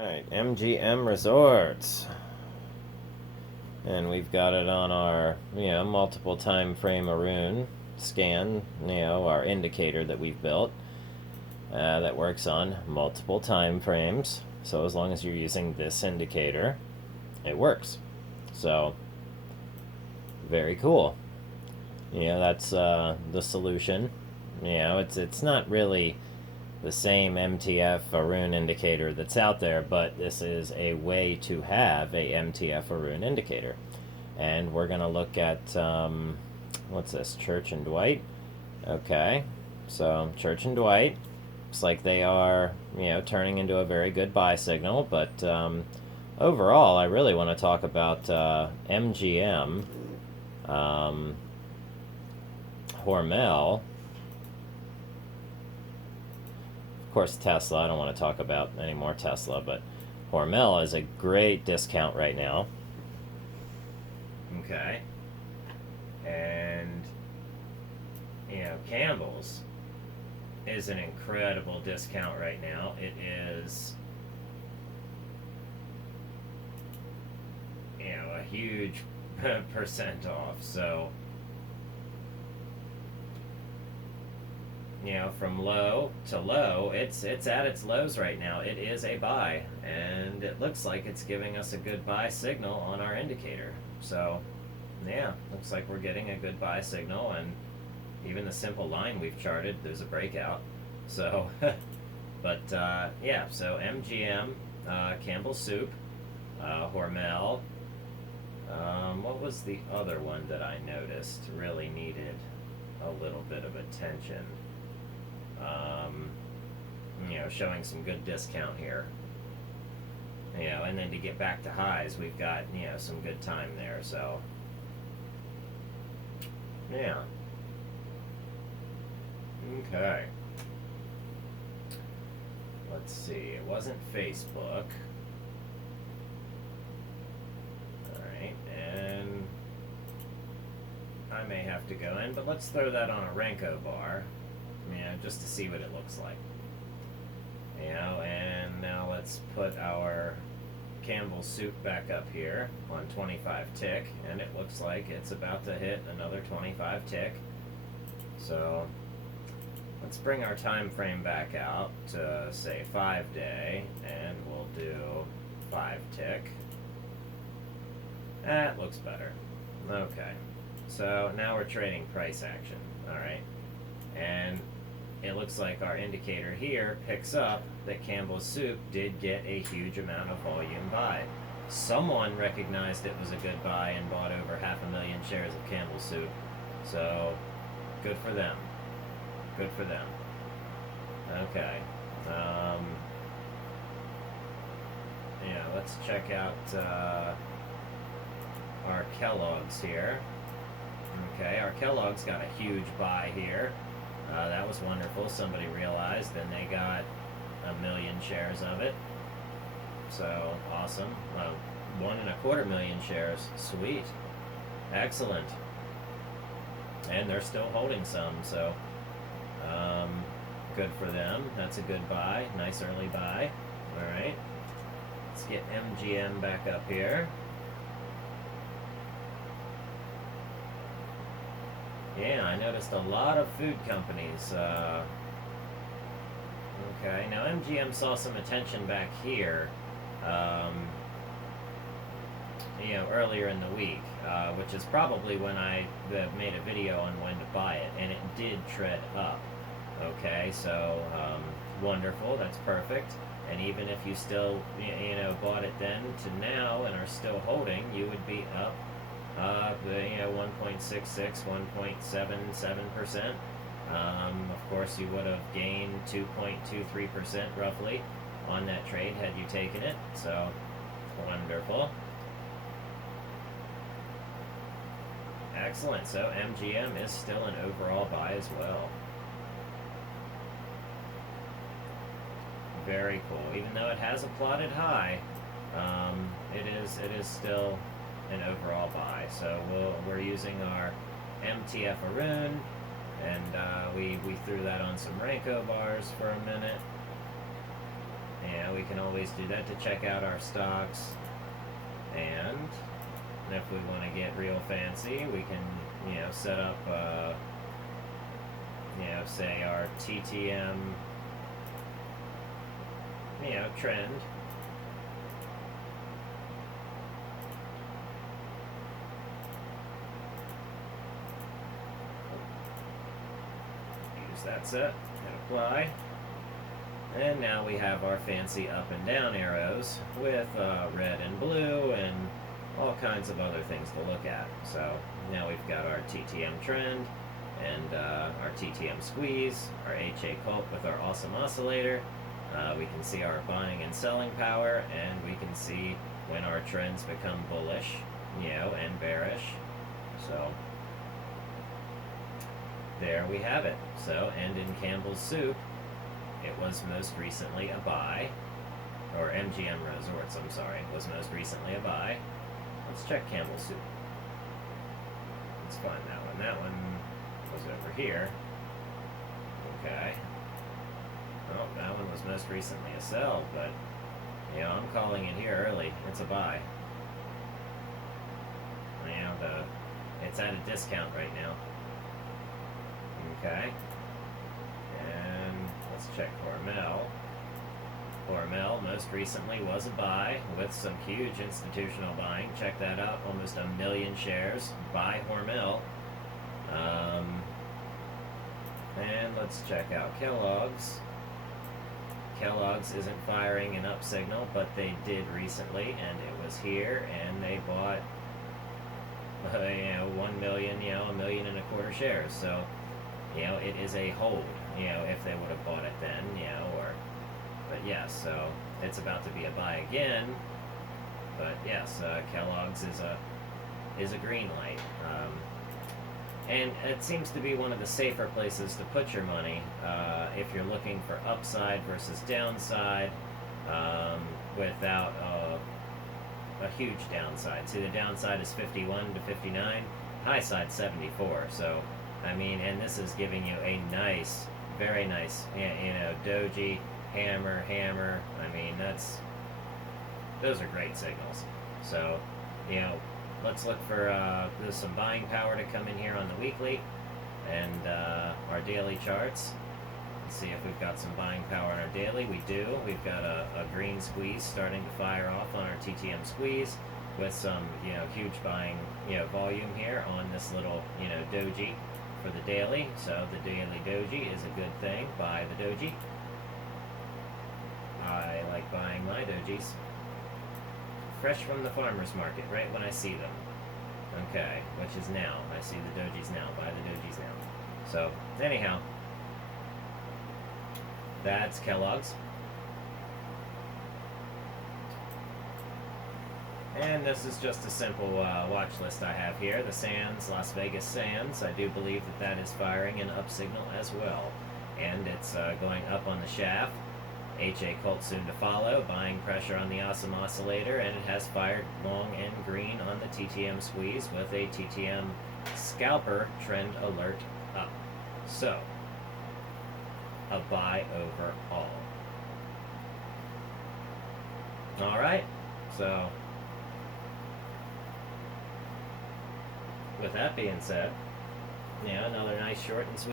Alright, MGM Resorts. And we've got it on our, multiple time frame aroon scan, our indicator that we've built that works on multiple time frames. So as long as you're using this indicator, it works. So, very cool. That's the solution. It's not really the same MTF aroon indicator that's out there, but this is a way to have a MTF aroon indicator. And we're going to look at, what's this, Church and Dwight? Okay, so Church and Dwight, looks like they are, turning into a very good buy signal, but overall, I really want to talk about MGM, Hormel. Of course, Tesla. I don't want to talk about any more Tesla, but Hormel is a great discount right now. Okay. And, Campbell's is an incredible discount right now. It is, a huge percent off. So, from low to low, it's at its lows right now. It is a buy, and it looks like it's giving us a good buy signal on our indicator. So, looks like we're getting a good buy signal, and even the simple line we've charted, there's a breakout. So, but so MGM, Campbell Soup, Hormel. What was the other one that I noticed really needed a little bit of attention? Showing some good discount here. And then to get back to highs, we've got, some good time there, so. Yeah. Okay. Let's see, it wasn't Facebook. Alright, and I may have to go in, but let's throw that on a Renko bar. Just to see what it looks like. And now let's put our Campbell Soup back up here on 25 tick, and it looks like it's about to hit another 25 tick. So let's bring our time frame back out to say 5 day, and we'll do 5 tick. That looks better. Okay, so now we're trading price action. Alright, and it looks like our indicator here picks up that Campbell's Soup did get a huge amount of volume buy. Someone recognized it was a good buy and bought over 500,000 shares of Campbell's Soup. So, good for them. Good for them. Okay. Let's check out our Kellogg's here. Okay, our Kellogg's got a huge buy here. That was wonderful. Somebody realized, and they got 1 million shares of it. So awesome. 1.25 million shares. Sweet. Excellent. And they're still holding some, so good for them. That's a good buy. Nice early buy. All right. Let's get MGM back up here. Yeah, I noticed a lot of food companies. Okay, now MGM saw some attention back here, earlier in the week, which is probably when I made a video on when to buy it, and it did tread up. Okay, so wonderful, that's perfect. And even if you still, bought it then to now and are still holding, you would be up 1.66, 1.77%. Of course, you would have gained 2.23% roughly on that trade had you taken it. So, wonderful. Excellent. So, MGM is still an overall buy as well. Very cool. Even though it has a plotted high, it is still an overall buy. So we're using our MTF aroon, and we threw that on some Renko bars for a minute. Yeah, we can always do that to check out our stocks. And if we want to get real fancy, we can, set up, say our TTM, trend. Use that set, hit apply. And now we have our fancy up and down arrows with red and blue and all kinds of other things to look at. So now we've got our TTM trend and our TTM squeeze, our HA cult with our awesome oscillator. We can see our buying and selling power, and we can see when our trends become bullish, and bearish. So there we have it. So, and in Campbell's soup, it was most recently a buy, or MGM Resorts, I'm sorry, was most recently a buy. Let's check Campbell's soup. Let's find that one. That one was over here. Okay. Oh, that one was most recently a sell, but, I'm calling it here early. It's a buy. It's at a discount right now. Okay. And let's check Hormel. Hormel most recently was a buy with some huge institutional buying. Check that out. Almost 1 million shares by Hormel. And let's check out Kellogg's. Kellogg's isn't firing an up signal, but they did recently, and it was here, and they bought 1 million, 1.25 million shares. So, it is a hold, if they would have bought it then, but yes, so it's about to be a buy again. But yes, Kellogg's is a green light. And it seems to be one of the safer places to put your money if you're looking for upside versus downside without a huge downside. See, the downside is 51 to 59, high side 74. So, and this is giving you a nice, very nice, doji, hammer. Those are great signals. So, let's look for there's some buying power to come in here on the weekly and our daily charts. Let's see if we've got some buying power on our daily. We do. We've got a green squeeze starting to fire off on our TTM squeeze with some huge buying volume here on this little doji for the daily. So the daily doji is a good thing. Buy the doji. I like buying my dojis fresh from the farmer's market, right when I see them. Okay, which is now. I see the dojis now. Buy the dojis now. So, anyhow, that's Kellogg's. And this is just a simple watch list I have here. The Sands, Las Vegas Sands. I do believe that is firing an up signal as well. And it's going up on the shaft. HA cult soon to follow, buying pressure on the awesome oscillator, and it has fired long and green on the TTM squeeze with a TTM scalper trend alert up. So, a buy overall. Alright, so with that being said, another nice short and sweet